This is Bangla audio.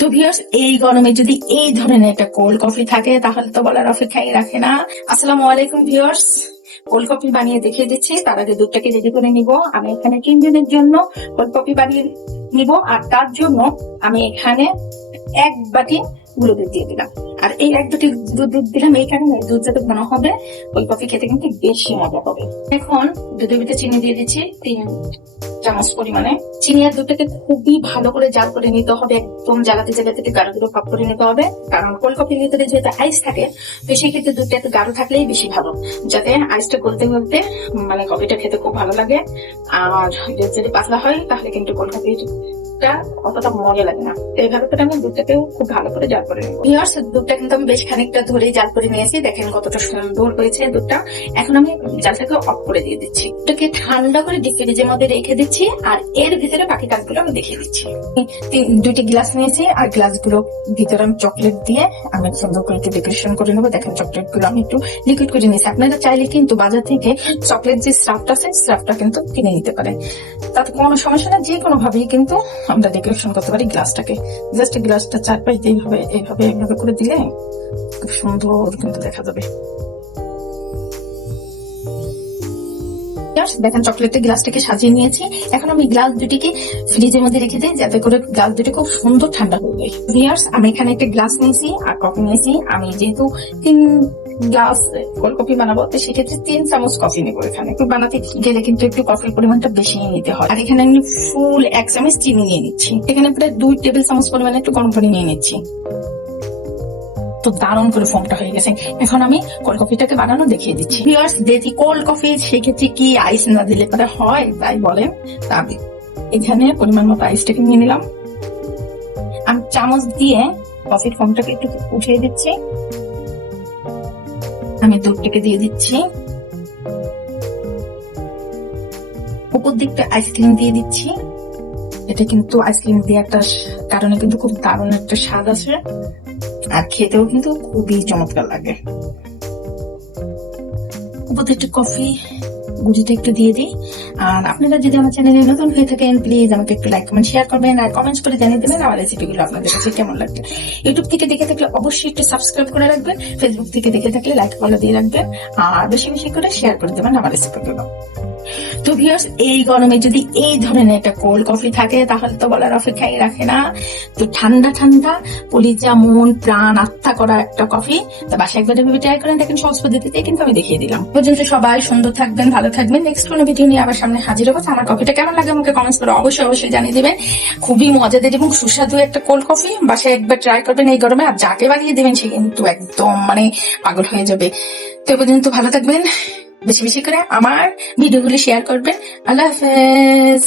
তো ভিউয়ার্স, এই গরমে যদি এই ধরনের একটা কোল্ড কফি থাকে তাহলে তো বলার অপেক্ষাই রাখে না। আসসালামু আলাইকুম ভিউয়ার্স, কোল্ড কফি বানিয়ে দেখিয়ে দিচ্ছি। তার আগে দুধটাকে রেডি করে নিব। আমি এখানে 3 জনের জন্য কোল্ড কফি বানিয়ে নিব, আর তার জন্য আমি এখানে 1 বাটি গুঁড়ো দুধ দিয়ে দিলাম। আর এই 1 বাটি দুধ দিলাম এই কারণে, দুধ যাতে ঘন হবে, কোল্ড কফি খেতে কিন্তু বেশি মজা হবে। এখন দুধের ভিতরে চিনি দিয়ে দিচ্ছি 3 চামচ পরিমাণে। চিনি আর দুধটাকে খুবই ভালো করে জাল করে নিতে হবে, একদম জ্বালাতে জ্বালাতে গাঢ় দুধ ভাব করে নিতে হবে। কারণ কোল্ড কফির ভিতরে যেহেতু আইস থাকে, তো সেই ক্ষেত্রে দুধটা একটু গাঢ় থাকলেই বেশি ভালো, যাতে আইসটা গলতে গলতে মানে কফিটা খেতে খুব ভালো লাগে। আর যদি পাতলা হয় তাহলে কিন্তু কোল্ড কফিটা অতটা মজা লাগে না। এইভাবে করে আমি দুধটাকেও খুব ভালো করে জাল করে নেবো। ভিউয়ার্স, দুধটা কিন্তু আমি বেশ খানিকটা ধরেই জাল করে নিয়েছি, দেখেন কতটা সুন্দর হয়েছে দুধটা। এখন আমি জালটাকে অফ করে দিয়ে দিচ্ছি, এটাকে ঠান্ডা করে ডিপ ফ্রিজের মধ্যে রেখে দিচ্ছি। আর এর ভিতরে বাকি কাজগুলো আমি দেখিয়ে দিচ্ছি। 2টি গ্লাস নিয়েছি, আর গ্লাসগুলো ভিতরে আমি চকলেট দিয়ে আমি সুন্দর করে একটু ডেকোরেশন করে নেবো। দেখেন চকলেট গুলো আমি একটু লিকুইড করে নিয়েছি। আপনারা চাইলে কিন্তু বাজার থেকে চকলেট যে স্রাফটা আছে, স্রাফটা কিন্তু কিনে নিতে পারেন, তাতে কোনো সমস্যা না। যে কোনো ভাবেই কিন্তু আমরা ডেকোরেশন করতে পারি গ্লাসটাকে। জাস্ট গ্লাসটা চারপাশ দিয়ে এইভাবে করে দিলে খুব সুন্দর কিন্তু দেখা যাবে। দেখেন চকলেটের গ্লাসটাকে সাজিয়ে নিয়েছি। এখন আমি গ্লাস দুটিকে ফ্রিজের মধ্যে রেখে দিই, যাতে করে গ্লাস দুটি খুব সুন্দর ঠান্ডা হয়ে যায়। ভিউয়ার্স, আমি এখানে একটা গ্লাস নিয়েছি আর কফি নিয়েছি। আমি যেহেতু 3 গ্লাস কোল্ড কফি বানাবো, তো সেক্ষেত্রে 3 চামচ কফি নেবো। এখানে একটু বানাতে গেলে কিন্তু একটু কফির পরিমাণটা বেশি নিতে হয়। আর এখানে আমি ফুল 1 চামচ চিনি নিয়ে নিচ্ছি। এখানে প্রায় 2 টেবিল চামচ পরিমাণে একটু গরম পানি নিয়ে নিচ্ছি। তো দারুণ করে ফোমটা হয়ে গেছে। এখন আমি কোল্ড কফিটাকে বানানো দেখিয়ে দিচ্ছি। ভিউয়ার্স, দেখি কোল্ড কফি সেক্ষেত্রে কি আইস না দিলে পরে হয়, তাই বলেন। আমি এখানে পরিমাণ মতো আইসটাকে নিয়ে নিলাম। আমি চামচ দিয়ে কফির ফোমটাকে একটু উঠিয়ে দিচ্ছি। আমি দুধটাকে দিয়ে দিচ্ছি, উপর দিকটা আইসক্রিম দিয়ে দিচ্ছি। এটা কিন্তু আইসক্রিম দিয়ে একটা কারণে কিন্তু খুব দারুণ একটা স্বাদ আছে, আর খেতেও কিন্তু খুবই চমৎকার লাগে। উপর একটু কফি গুঁড়িটা একটু দিয়ে দিই। আর আপনারা যদি আমার চ্যানেলে নতুন হয়ে থাকেন, প্লিজ আমাকে একটু লাইক কমেন্ট শেয়ার করবেন, আর কমেন্টস করে জানিয়ে দেবেন আমার রেসিপিগুলো আপনাদের কাছে কেমন লাগবে। ইউটিউব থেকে দেখে থাকলে অবশ্যই একটু সাবস্ক্রাইব করে রাখবেন, ফেসবুক থেকে দেখে থাকলে লাইক ফলো দিয়ে রাখবেন, আর বেশি বেশি করে শেয়ার করে দেবেন আমার রেসিপিগুলো। তো ভিউয়ার্স, এই গরমে যদি এই ধরনের একটা কোল্ড কফি থাকে তাহলে তো বলার অপেক্ষাই রাখে না। তো ঠান্ডা ঠান্ডা কলিজা মন প্রাণ আত্মা করা একটা কফি, তো বাসায় একবার ট্রাই করেন, দেখেন সহজ পদ্ধতিতে কিন্তু আমি দেখিয়ে দিলাম। পর্যন্ত সবাই সুন্দর থাকবেন, ভালো থাকবেন। নেক্সট কোনো ভিডিও নিয়ে আবার সামনে হাজির হবো। আমার কফিটা কেমন লাগে আমাকে কমেন্টস করে অবশ্যই জানিয়ে দিবেন। খুবই মজাদার এবং সুস্বাদু একটা কোল্ড কফি, বাসায় একবার ট্রাই করবেন এই গরমে। আর যাকে বানিয়ে দিবেন সে কিন্তু একদম মানে পাগল হয়ে যাবে। তো পর্যন্ত ভালো থাকবেন, বেশি বেশি করে আমার ভিডিওগুলি শেয়ার করবেন। আল্লাহ হাফেজ।